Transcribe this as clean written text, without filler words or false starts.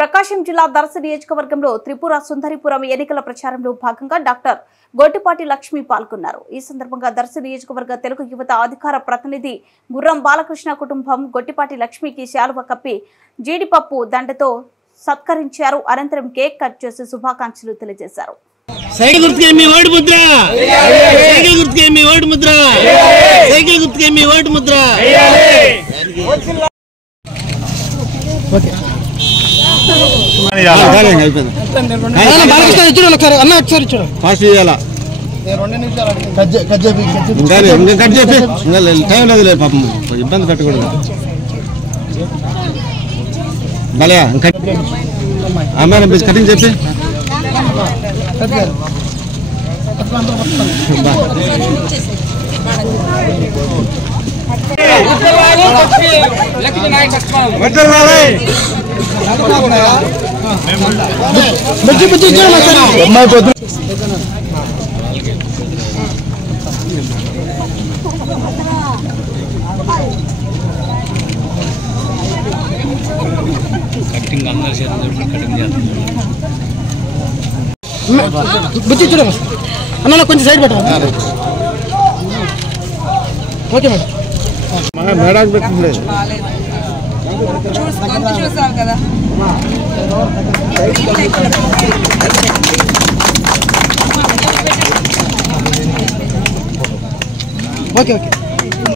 ప్రకాశం జిల్లా దర్శి నియోజకవర్గంలో త్రిపుర సుందరిపురం ఎన్నికల ప్రచారంలో భాగంగా డాక్టర్ గొట్టిపాటి లక్ష్మి పాల్గొన్నారు। ఈ సందర్భంగా దర్శి నియోజకవర్గ తెలుగు యువత అధికార ప్రతినిధి గుర్రం బాలకృష్ణ కుటుంబం గొట్టిపాటి లక్ష్మికి శాలువ కప్పి జీడిపప్పు దండతో సత్కరించారు। అనంతరం కేక్ కట్ చేసి శుభాకాంక్షలు తెలియజేశారు। సైకిల్ గుర్తుకే మీ ఓటు ముద్ర, సైకిల్ గుర్తుకే మీ ఓటు ముద్ర, సైకిల్ గుర్తుకే మీ ఓటు ముద్ర। ఇబ్బంది పెట్టకూడదు అమ్మాయి కటింగ్ చెప్పి కటింగ్ అందరూ కటింగ్ చేస్తారు। బుజ్జి చూడమ్మా అన్న కొంచెం సైడ్ పెట్టండి। ఓకే మేడం మేడం పెట్టలేదు చూసావు కదా। Okay okay